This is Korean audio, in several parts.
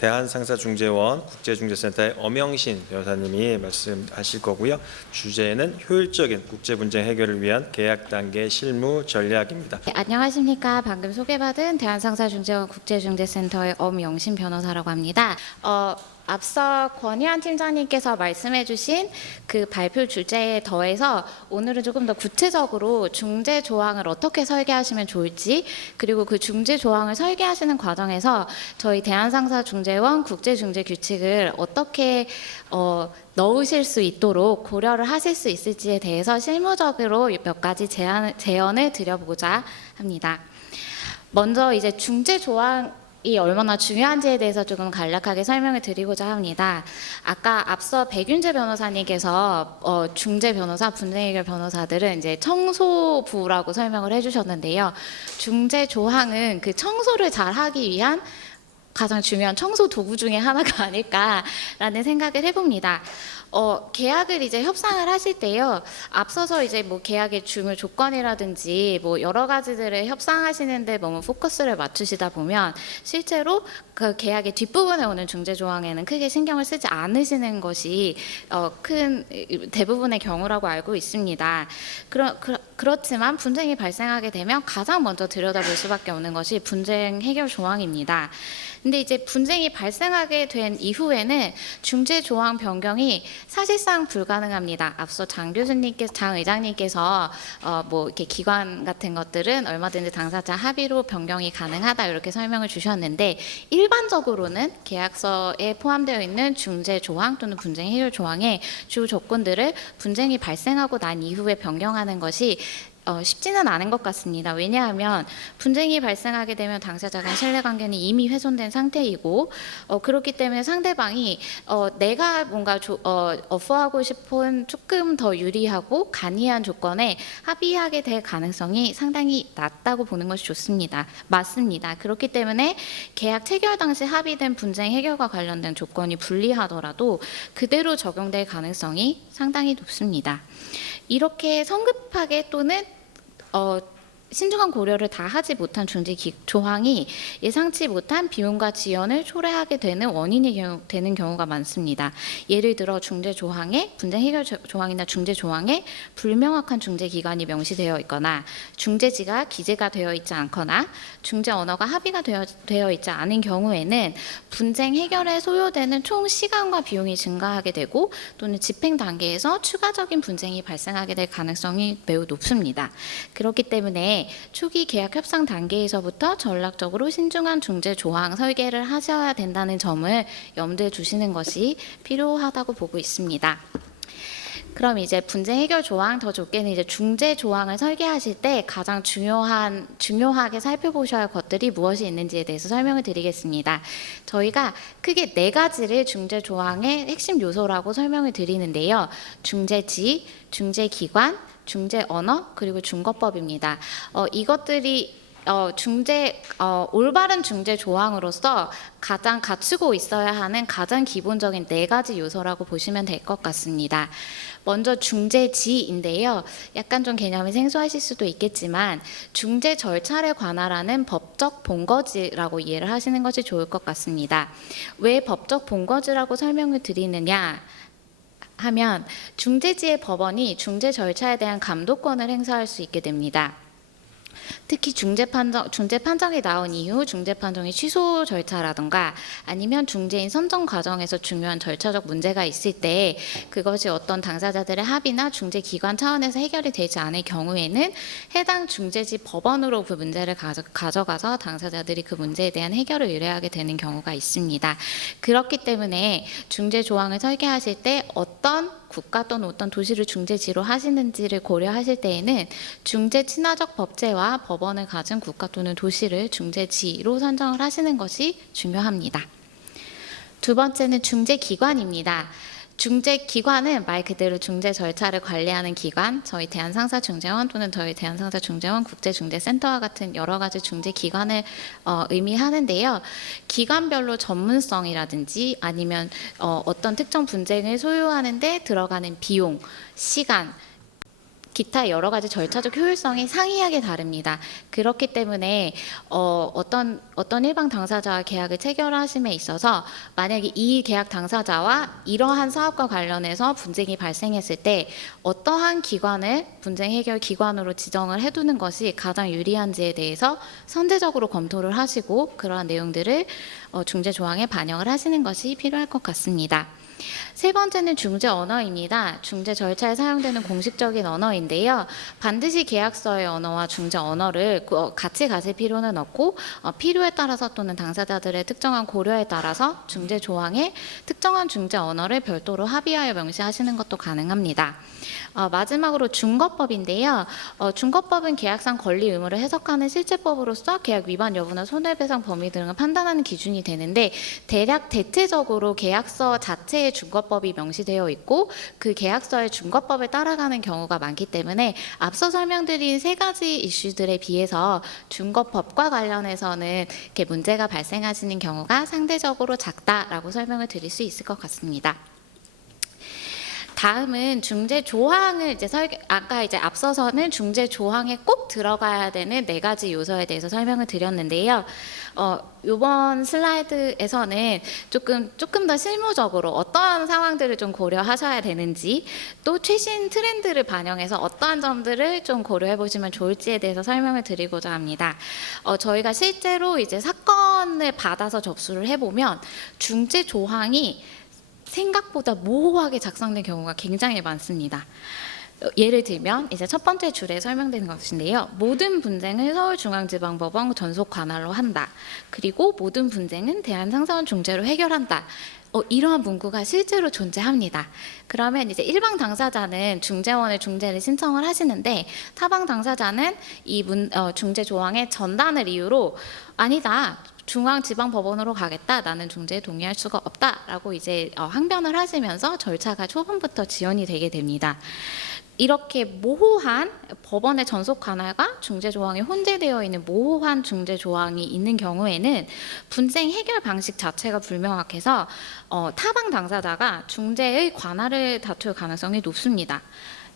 대한상사중재원 국제중재센터의 엄영신 변호사님이 말씀하실 거고요. 주제는 효율적인 국제분쟁 해결을 위한 계약 단계 실무 전략입니다. 네, 안녕하십니까. 방금 소개받은 대한상사중재원 국제중재센터의 엄영신 변호사라고 합니다. 앞서 권희안 팀장님께서 말씀해주신 그 발표 주제에 더해서 오늘은 조금 더 구체적으로 중재 조항을 어떻게 설계하시면 좋을지, 그리고 그 중재 조항을 설계하시는 과정에서 저희 대한상사중재원 국제중재 규칙을 어떻게 넣으실 수 있도록 고려를 하실 수 있을지에 대해서 실무적으로 몇 가지 제언을 드려보고자 합니다. 먼저 이제 중재 조항 이 얼마나 중요한지에 대해서 조금 간략하게 설명을 드리고자 합니다. 아까 앞서 백윤재 변호사님께서 중재 변호사, 분쟁해결 변호사들은 이제 청소부라고 설명을 해주셨는데요. 중재 조항은 그 청소를 잘 하기 위한 가장 중요한 청소 도구 중에 하나가 아닐까라는 생각을 해봅니다. 계약을 이제 협상을 하실 때요, 앞서서 이제 뭐 계약의 중요 조건이라든지 뭐 여러 가지들을 협상하시는데 너무 포커스를 맞추시다 보면 실제로 그 계약의 뒷부분에 오는 중재 조항에는 크게 신경을 쓰지 않으시는 것이 큰 대부분의 경우라고 알고 있습니다. 그렇지만 분쟁이 발생하게 되면 가장 먼저 들여다볼 수밖에 없는 것이 분쟁 해결 조항입니다. 근데 이제 분쟁이 발생하게 된 이후에는 중재 조항 변경이 사실상 불가능합니다. 앞서 장 의장님께서 뭐 이렇게 기관 같은 것들은 얼마든지 당사자 합의로 변경이 가능하다 이렇게 설명을 주셨는데, 일반적으로는 계약서에 포함되어 있는 중재 조항 또는 분쟁 해결 조항의 주 조건들을 분쟁이 발생하고 난 이후에 변경하는 것이 쉽지는 않은 것 같습니다. 왜냐하면 분쟁이 발생하게 되면 당사자 간 신뢰관계는 이미 훼손된 상태이고, 그렇기 때문에 상대방이 내가 뭔가 어퍼하고 싶은 조금 더 유리하고 간이한 조건에 합의하게 될 가능성이 상당히 낮다고 보는 것이 맞습니다. 그렇기 때문에 계약 체결 당시 합의된 분쟁 해결과 관련된 조건이 불리하더라도 그대로 적용될 가능성이 상당히 높습니다. 이렇게 성급하게 또는 신중한 고려를 다 하지 못한 중재 조항이 예상치 못한 비용과 지연을 초래하게 되는 원인이 되는 경우가 많습니다. 예를 들어 중재 조항에 분쟁 해결 조항이나 중재 조항에 불명확한 중재 기간이 명시되어 있거나 중재지가 기재가 되어 있지 않거나 중재 언어가 합의가 되어 있지 않은 경우에는 분쟁 해결에 소요되는 총 시간과 비용이 증가하게 되고, 또는 집행 단계에서 추가적인 분쟁이 발생하게 될 가능성이 매우 높습니다. 그렇기 때문에 초기 계약 협상 단계에서부터 전략적으로 신중한 중재 조항 설계를 하셔야 된다는 점을 염두에 두시는 것이 필요하다고 보고 있습니다. 그럼 이제 분쟁 해결 조항, 더 좋게는 이제 중재 조항을 설계하실 때 가장 중요하게 살펴보셔야 할 것들이 무엇이 있는지에 대해서 설명을 드리겠습니다. 저희가 크게 4가지를 중재 조항의 핵심 요소라고 설명을 드리는데요. 중재지, 중재기관, 중재 언어, 그리고 중거법입니다. 이것들이 올바른 중재 조항으로서 가장 갖추고 있어야 하는 가장 기본적인 4가지 요소라고 보시면 될 것 같습니다. 먼저 중재지인데요. 약간 좀 개념이 생소하실 수도 있겠지만 중재 절차를 관할하는 법적 본거지라고 이해를 하시는 것이 좋을 것 같습니다. 왜 법적 본거지라고 설명을 드리느냐 하면, 중재지의 법원이 중재 절차에 대한 감독권을 행사할 수 있게 됩니다. 특히 중재 판정이 나온 이후 중재 판정의 취소 절차라든가 아니면 중재인 선정 과정에서 중요한 절차적 문제가 있을 때 그것이 어떤 당사자들의 합의나 중재 기관 차원에서 해결이 되지 않을 경우에는 해당 중재지 법원으로 그 문제를 가져가서 당사자들이 그 문제에 대한 해결을 의뢰하게 되는 경우가 있습니다. 그렇기 때문에 중재 조항을 설계하실 때 어떤 국가 또는 어떤 도시를 중재지로 하시는지를 고려하실 때에는 중재 친화적 법제와 법원을 가진 국가 또는 도시를 중재지로 선정을 하시는 것이 중요합니다. 두 번째는 중재기관입니다. 중재기관은 말 그대로 중재 절차를 관리하는 기관, 저희 대한상사중재원 또는 저희 대한상사중재원 국제중재센터와 같은 여러 가지 중재기관을 의미하는데요. 기관별로 전문성이라든지 아니면 어떤 특정 분쟁을 소유하는 데 들어가는 비용, 시간, 기타 여러 가지 절차적 효율성이 상이하게 다릅니다. 그렇기 때문에 어떤 일방 당사자와 계약을 체결하심에 있어서 만약에 이 계약 당사자와 이러한 사업과 관련해서 분쟁이 발생했을 때 어떠한 기관을 분쟁 해결 기관으로 지정을 해두는 것이 가장 유리한지에 대해서 선제적으로 검토를 하시고 그러한 내용들을 중재 조항에 반영을 하시는 것이 필요할 것 같습니다. 세 번째는 중재 언어입니다. 중재 절차에 사용되는 공식적인 언어인데요. 반드시 계약서의 언어와 중재 언어를 같이 가질 필요는 없고 필요에 따라서 또는 당사자들의 특정한 고려에 따라서 중재 조항에 특정한 중재 언어를 별도로 합의하여 명시하시는 것도 가능합니다. 마지막으로 중거법인데요. 중거법은 계약상 권리 의무를 해석하는 실제법으로서 계약 위반 여부나 손해배상 범위 등을 판단하는 기준이 되는데 대략 대체적으로 계약서 자체에 중거법이 명시되어 있고 그 계약서의 중거법을 따라가는 경우가 많기 때문에 앞서 설명드린 세 가지 이슈들에 비해서 중거법과 관련해서는 이렇게 문제가 발생하시는 경우가 상대적으로 작다라고 설명을 드릴 수 있을 것 같습니다. 다음은 중재 조항을 아까 앞서서는 중재 조항에 꼭 들어가야 되는 네 가지 요소에 대해서 설명을 드렸는데요. 이번 슬라이드에서는 조금 더 실무적으로 어떠한 상황들을 좀 고려하셔야 되는지 또 최신 트렌드를 반영해서 어떠한 점들을 좀 고려해 보시면 좋을지에 대해서 설명을 드리고자 합니다. 저희가 실제로 사건을 받아서 접수를 해보면 중재 조항이 생각보다 모호하게 작성된 경우가 굉장히 많습니다. 예를 들면 첫 번째 줄에 설명되는 것인데요. 모든 분쟁을 서울중앙지방법원 전속 관할로 한다. 그리고 모든 분쟁은 대한상사원 중재로 해결한다. 이러한 문구가 실제로 존재합니다. 그러면 일방 당사자는 중재원의 중재를 신청을 하시는데 타방 당사자는 이 중재 조항의 전단을 이유로 아니다. 중앙지방법원으로 가겠다. 나는 중재에 동의할 수가 없다라고 항변을 하시면서 절차가 초반부터 지연이 되게 됩니다. 이렇게 모호한 법원의 전속 관할과 중재 조항이 혼재되어 있는 모호한 중재 조항이 있는 경우에는 분쟁 해결 방식 자체가 불명확해서 타방 당사자가 중재의 관할을 다툴 가능성이 높습니다.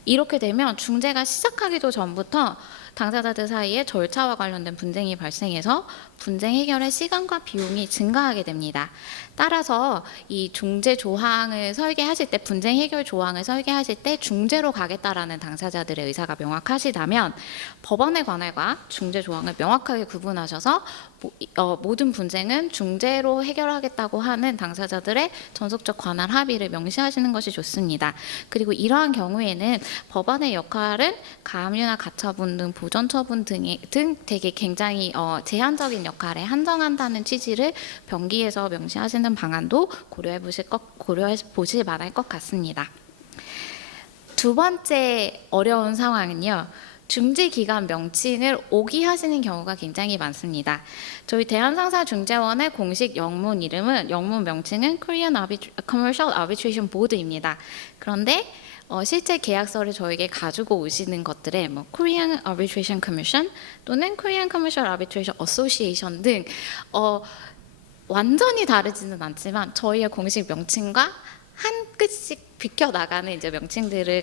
이렇게 되면 중재가 시작하기도 전부터 당사자들 사이에 절차와 관련된 분쟁이 발생해서 분쟁 해결의 시간과 비용이 증가하게 됩니다. 따라서 이 중재 조항을 설계하실 때 분쟁 해결 조항을 설계하실 때 중재로 가겠다라는 당사자들의 의사가 명확하시다면 법원의 관할과 중재 조항을 명확하게 구분하셔서 모든 분쟁은 중재로 해결하겠다고 하는 당사자들의 전속적 관할 합의를 명시하시는 것이 좋습니다. 그리고 이러한 경우에는 법원의 역할은 가압류나 가처분 등 보전 처분 등 되게 굉장히 제한적인 역할에 한정한다는 취지를 병기에서 명시하시는 방안도 고려해 보실 만할 것 같습니다. 두 번째 어려운 상황은요. 중재기관 명칭을 오기하시는 경우가 굉장히 많습니다. 저희 대한상사중재원의 공식 영문 명칭은 Korean Commercial Arbitration Board입니다. 그런데 실제 계약서를 저에게 가지고 오시는 것들에 Korean Arbitration Commission 또는 Korean Commercial Arbitration Association 등 완전히 다르지는 않지만 저희의 공식 명칭과 한 끗씩 비껴나가는 명칭들을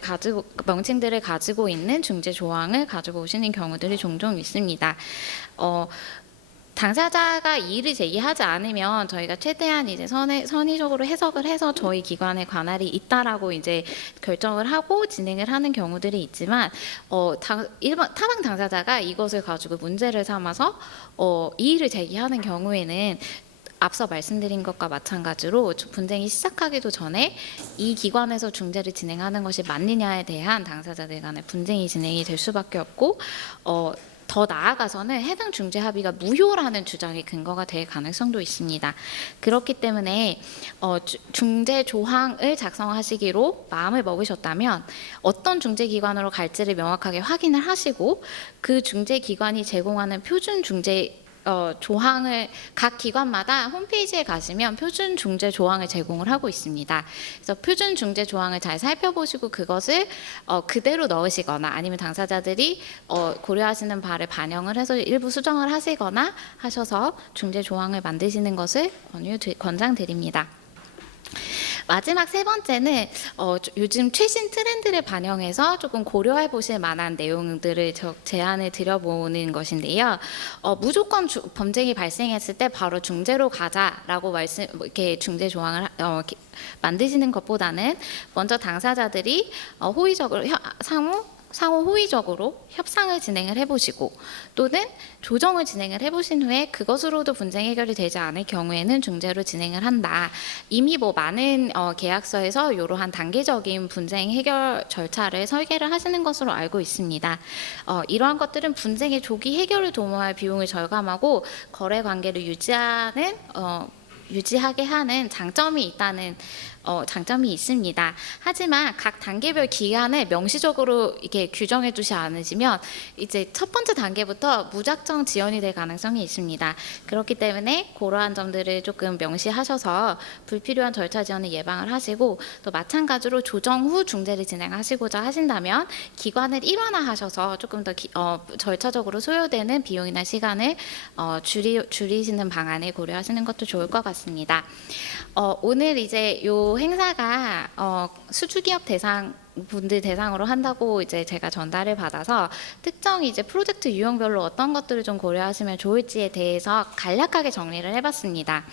가지고 있는 중재 조항을 가지고 오시는 경우들이 종종 있습니다. 당사자가 이의를 제기하지 않으면 저희가 최대한 선의적으로 해석을 해서 저희 기관의 관할이 있다라고 결정을 하고 진행을 하는 경우들이 있지만 타방 당사자가 이것을 가지고 문제를 삼아서 이의를 제기하는 경우에는 앞서 말씀드린 것과 마찬가지로 분쟁이 시작하기도 전에 이 기관에서 중재를 진행하는 것이 맞느냐에 대한 당사자들 간의 분쟁이 진행이 될 수밖에 없고 더 나아가서는 해당 중재 합의가 무효라는 주장의 근거가 될 가능성도 있습니다. 그렇기 때문에 중재 조항을 작성하시기로 마음을 먹으셨다면 어떤 중재기관으로 갈지를 명확하게 확인을 하시고 그 중재기관이 제공하는 표준 중재 조항을 각 기관마다 홈페이지에 가시면 표준 중재 조항을 제공을 하고 있습니다. 그래서 표준 중재 조항을 잘 살펴보시고 그것을 그대로 넣으시거나 아니면 당사자들이 고려하시는 바를 반영을 해서 일부 수정을 하시거나 하셔서 중재 조항을 만드시는 것을 권장드립니다. 마지막 세 번째는 요즘 최신 트렌드를 반영해서 조금 고려해 보실 만한 내용들을 제안을 드려보는 것인데요. 무조건 범죄가 발생했을 때 바로 중재로 가자라고 이렇게 중재 조항을 만드시는 것보다는 먼저 당사자들이 호의적으로 상호 호의적으로 협상을 진행을 해보시고 또는 조정을 진행을 해보신 후에 그것으로도 분쟁 해결이 되지 않을 경우에는 중재로 진행을 한다. 이미 많은 계약서에서 이러한 단계적인 분쟁 해결 절차를 설계를 하시는 것으로 알고 있습니다. 이러한 것들은 분쟁의 조기 해결을 도모할 비용을 절감하고 거래 관계를 유지하게 하는 장점이 있다는 장점이 있습니다. 하지만 각 단계별 기간을 명시적으로 이렇게 규정해 두지 않으시면 이제 첫 번째 단계부터 무작정 지연이 될 가능성이 있습니다. 그렇기 때문에 그러한 점들을 조금 명시하셔서 불필요한 절차 지연을 예방을 하시고 또 마찬가지로 조정 후 중재를 진행하시고자 하신다면 기관을 일원화하셔서 조금 더 절차적으로 소요되는 비용이나 시간을 줄이시는 방안을 고려하시는 것도 좋을 것 같습니다. 오늘 이제 요 행사가 수주기업 분들 대상으로 한다고 이제 제가 전달을 받아서 특정 이제 프로젝트 유형별로 어떤 것들을 좀 고려하시면 좋을지에 대해서 간략하게 정리를 해봤습니다.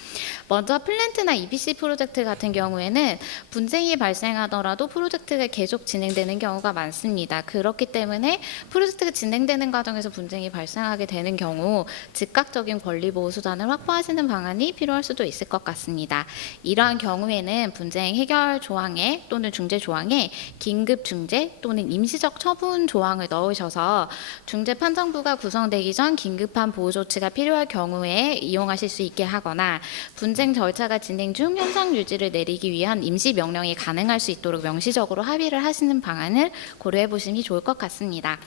먼저 플랜트나 EPC 프로젝트 같은 경우에는 분쟁이 발생하더라도 프로젝트가 계속 진행되는 경우가 많습니다. 그렇기 때문에 프로젝트가 진행되는 과정에서 분쟁이 발생하게 되는 경우 즉각적인 권리 보호 수단을 확보하시는 방안이 필요할 수도 있을 것 같습니다. 이러한 경우에는 분쟁 해결 조항에 또는 중재 조항에 긴급 중재 또는 임시적 처분 조항을 넣으셔서 중재판정부가 구성되기 전 긴급한 보호 조치가 필요할 경우에 이용하실 수 있게 하거나 분쟁 절차가 진행 중 현상 유지를 내리기 위한 임시 명령이 가능할 수 있도록 명시적으로 합의를 하시는 방안을 고려해 보시면 좋을 것 같습니다.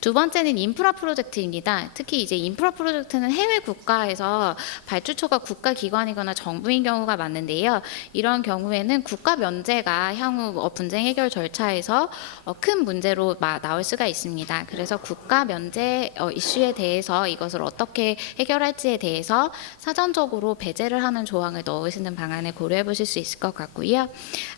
두 번째는 인프라 프로젝트입니다. 특히 이제 인프라 프로젝트는 해외 국가에서 발주처가 국가기관이거나 정부인 경우가 많은데요. 이런 경우에는 국가 면제가 향후 분쟁 해결 절차에서 큰 문제로 나올 수가 있습니다. 그래서 국가 면제 이슈에 대해서 이것을 어떻게 해결할지에 대해서 사전적으로 배제를 하는 조항을 넣으시는 방안을 고려해 보실 수 있을 것 같고요.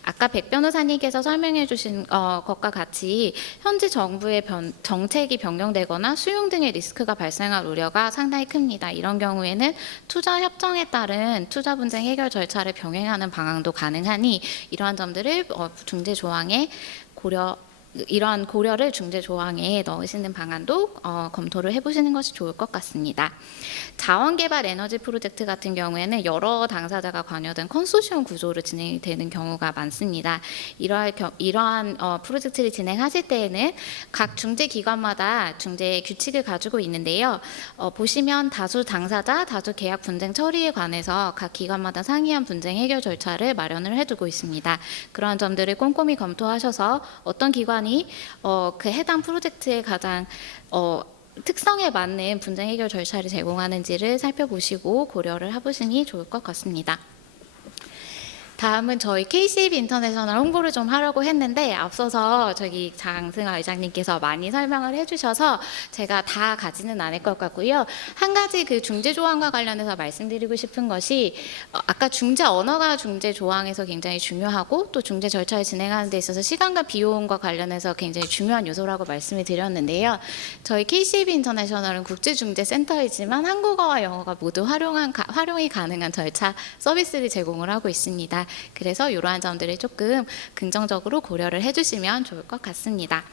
아까 백 변호사님께서 설명해 주신 것과 같이 현지 정부의 정책이 변경되거나 수용 등의 리스크가 발생할 우려가 상당히 큽니다. 이런 경우에는 투자 협정에 따른 투자 분쟁 해결 절차를 병행하는 방안도 가능하니 이러한 점들을 중재 조항에 이러한 고려를 중재 조항에 넣으시는 방안도 검토를 해보시는 것이 좋을 것 같습니다. 자원개발 에너지 프로젝트 같은 경우에는 여러 당사자가 관여된 컨소시엄 구조로 진행이 되는 경우가 많습니다. 이러한 프로젝트를 진행하실 때에는 각 중재기관마다 중재 규칙을 가지고 있는데요. 보시면 다수 당사자, 다수 계약 분쟁 처리에 관해서 각 기관마다 상이한 분쟁 해결 절차를 마련을 해두고 있습니다. 그러한 점들을 꼼꼼히 검토하셔서 어떤 기관이 그 해당 프로젝트의 가장 특성에 맞는 분쟁 해결 절차를 제공하는지를 살펴보시고 고려를 해보시니 좋을 것 같습니다. 다음은 저희 KCB 인터내셔널 홍보를 좀 하려고 했는데 앞서서 저기 장승아 의장님께서 많이 설명을 해주셔서 제가 다 가지는 않을 것 같고요. 한 가지 그 중재 조항과 관련해서 말씀드리고 싶은 것이 아까 중재 언어가 중재 조항에서 굉장히 중요하고 또 중재 절차를 진행하는 데 있어서 시간과 비용과 관련해서 굉장히 중요한 요소라고 말씀을 드렸는데요. 저희 KCB 인터내셔널은 국제중재센터이지만 한국어와 영어가 모두 활용이 가능한 절차 서비스를 제공을 하고 있습니다. 그래서 이러한 점들을 조금 긍정적으로 고려를 해주시면 좋을 것 같습니다.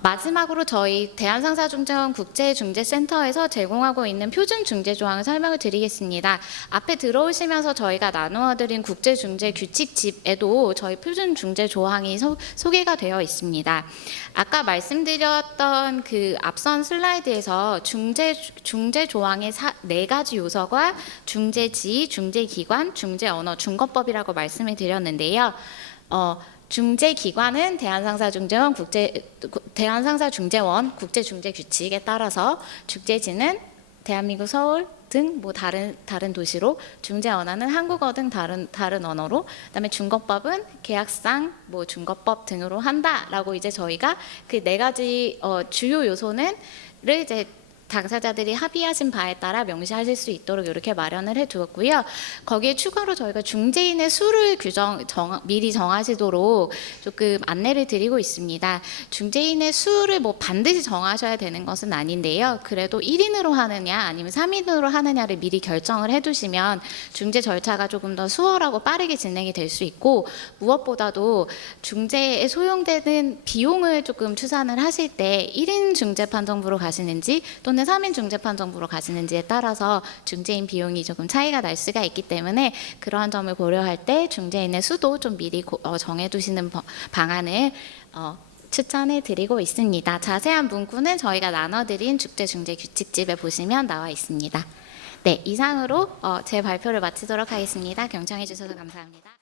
마지막으로 저희 대한상사중재원 국제중재센터에서 제공하고 있는 표준 중재 조항을 설명을 드리겠습니다. 앞에 들어오시면서 저희가 나누어드린 국제중재 규칙집에도 저희 표준 중재 조항이 소개가 되어 있습니다. 아까 말씀드렸던 그 앞선 슬라이드에서 중재 조항의 4가지 요소가 중재지, 중재기관, 중재언어, 중거법이라고 말씀을 드렸는데요. 중재기관은 대한상사중재원 국제중재규칙에 따라서 중재지는 대한민국 서울 등 다른 도시로, 중재언어는 한국어 등 다른 언어로, 그다음에 중거법은 계약상 중거법 등으로 한다라고 이제 저희가 그 4가지 주요 요소를 이제 당사자들이 합의하신 바에 따라 명시하실 수 있도록 이렇게 마련을 해두었고요. 거기에 추가로 저희가 중재인의 수를 미리 정하시도록 조금 안내를 드리고 있습니다. 중재인의 수를 뭐 반드시 정하셔야 되는 것은 아닌데요. 그래도 1인으로 하느냐 아니면 3인으로 하느냐를 미리 결정을 해두시면 중재 절차가 조금 더 수월하고 빠르게 진행이 될 수 있고, 무엇보다도 중재에 소요되는 비용을 조금 추산을 하실 때 1인 중재판정부로 가시는지 또는 3인 중재판정부로 가시는지에 따라서 중재인 비용이 조금 차이가 날 수가 있기 때문에 그러한 점을 고려할 때 중재인의 수도 좀 미리 정해두시는 방안을 추천해 드리고 있습니다. 자세한 문구는 저희가 나눠드린 국제중재규칙집에 보시면 나와 있습니다. 네, 이상으로 제 발표를 마치도록 하겠습니다. 경청해 주셔서 감사합니다.